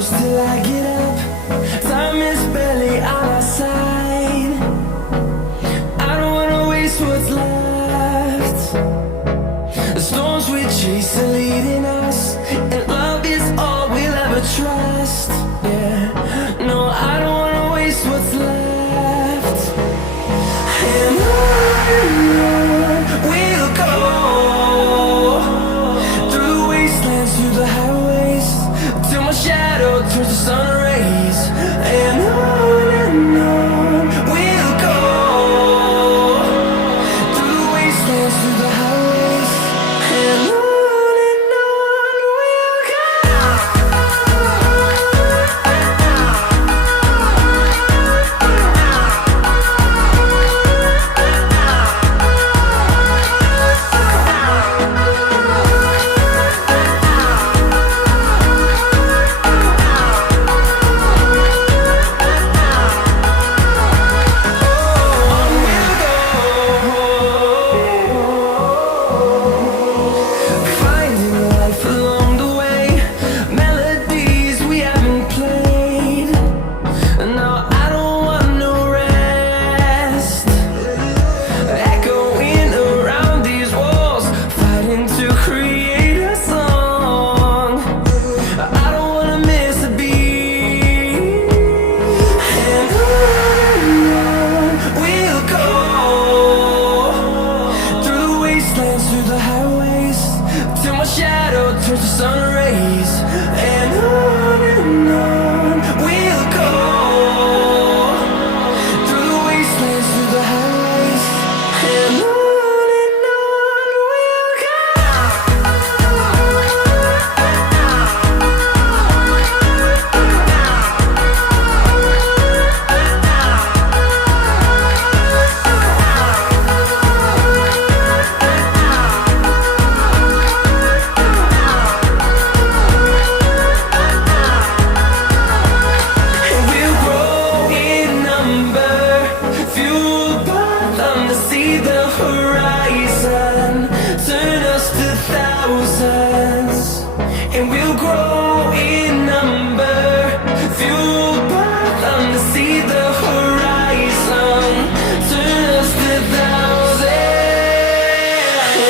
close till I get up. Time is barely on our side. I don't wanna waste what's left. The storms we chase are leading us, and love is all we'll ever trust. Yeah, no, I don't wanna waste what's left. And on we'll go, through the wastelands, through the highways, till my shadow turns to sun rays. And on we'll go, through the wastelands, through the highways, and on we'll go. Finding life along the way, melodies we haven't played. No, I don't want no rest. Echoing around these walls, fighting to create a song. I don't wanna miss a beat. And on we'll go, through the wastelands, through the highways, till my shadow turns to sun rays. And on we'll go, through the wastelands, through the highways, and on we'll go. And we'll grow in number, fueled by them to see the horizon, turn us to thousands. And we'll grow in number, fueled by them to see the horizon, turn us to thousands.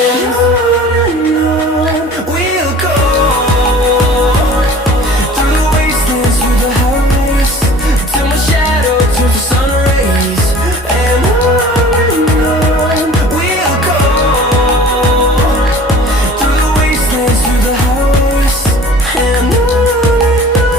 And on we'll go, through the wastelands, through the highways, till my shadow turns to sun rays. And on we'll go, through the wastelands, through the highways, and on we'll go.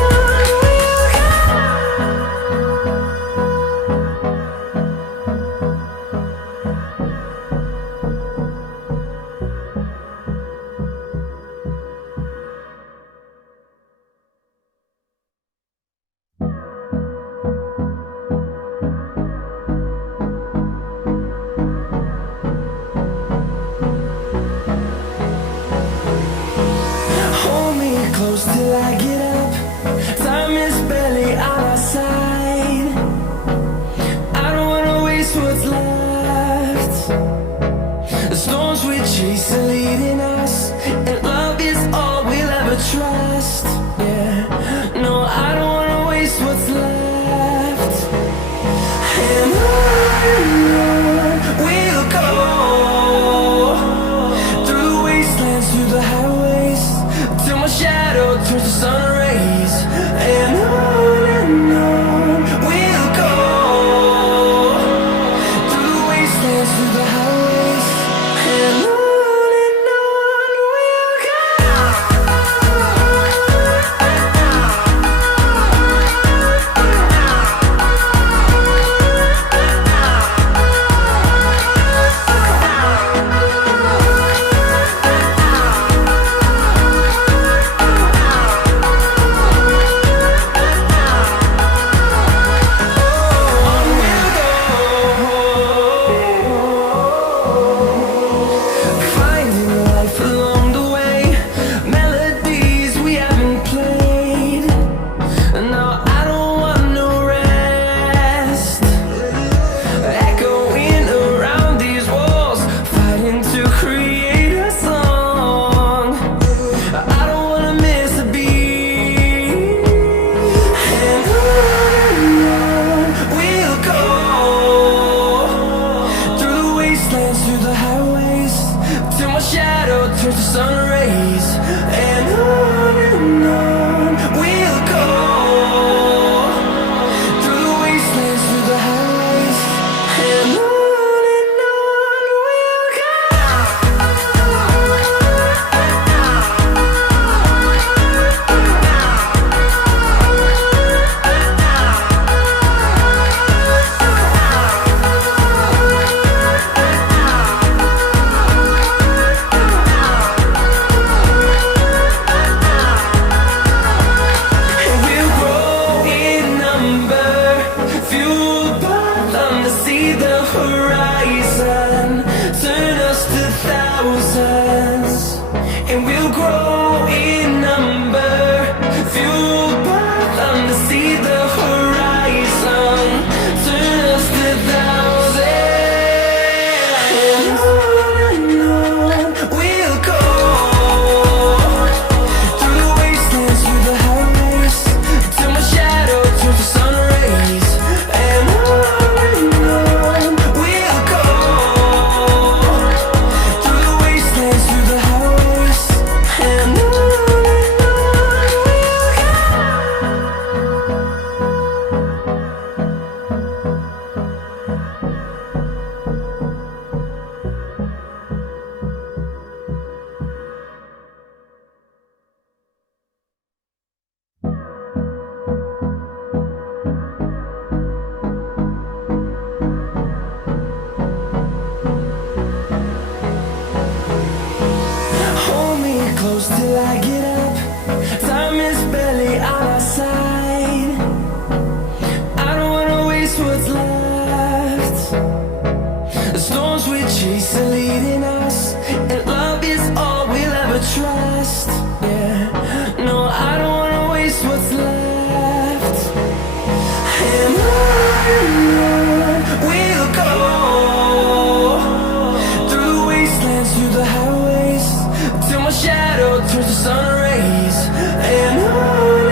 Hold me close till I get up. Time is barely on our side. I don't wanna waste what's left. The storms we chase are leading us, and love is all we'll ever trust. Yeah, no, I don't wanna waste what's left. And on we'll go, through the wastelands, through the highways, till my shadow turns to sun rays. And on till I get up. Time is barely on our side. I don't wanna waste what's left. The storms we chase are leading us, and love is all we'll ever trust. Yeah, no, I don't wanna waste what's left. And on we'll go, through the wastelands, through the highways, till my shadow turns to sun rays. And on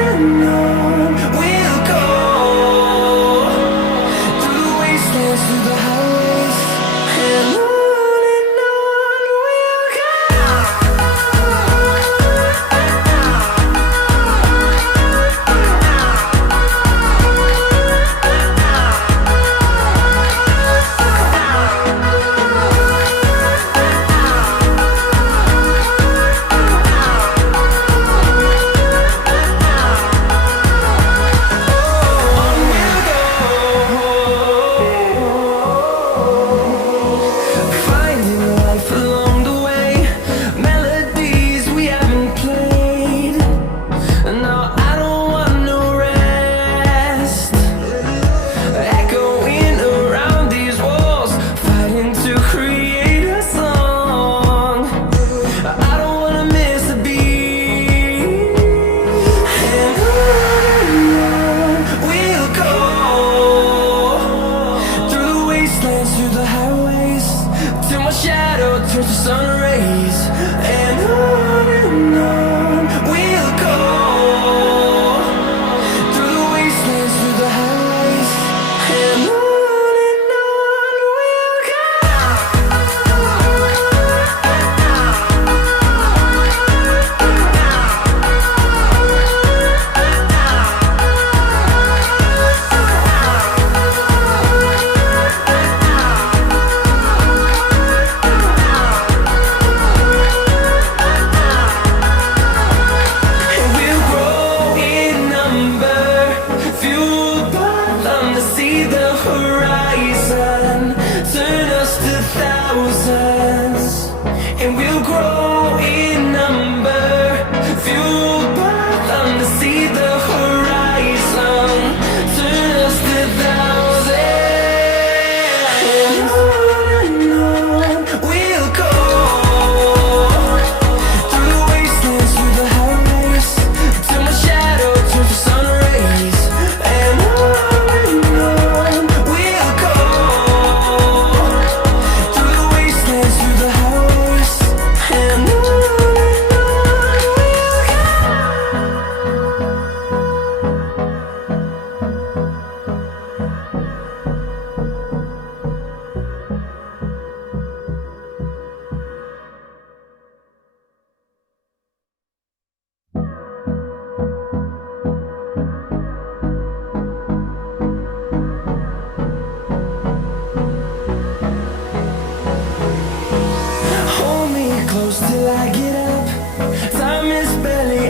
we'll go, through the wastelands, through the highways, and on we'll go. Finding life along the way, melodies we haven't played. Now I don't want no rest, echoing around these walls, fighting to create a song. I don't wanna miss a beat. And on we'll go, through the wastelands, through the highways, till my shadow turns to sun rays. And on we'll go, through the wastelands, through the highways, and on we'll go. And we'll grow in number, fueled by them to see the horizon, turn us to thousands. And we'll grow in number, fueled by them to see the horizon, turn us to thousands. And on we'll go, through the wastelands, through the highways, till my shadow turns to sun rays. And on we'll go, through the wastelands, through the highways, and on we'll go. Hold me close till I get up. Time is barely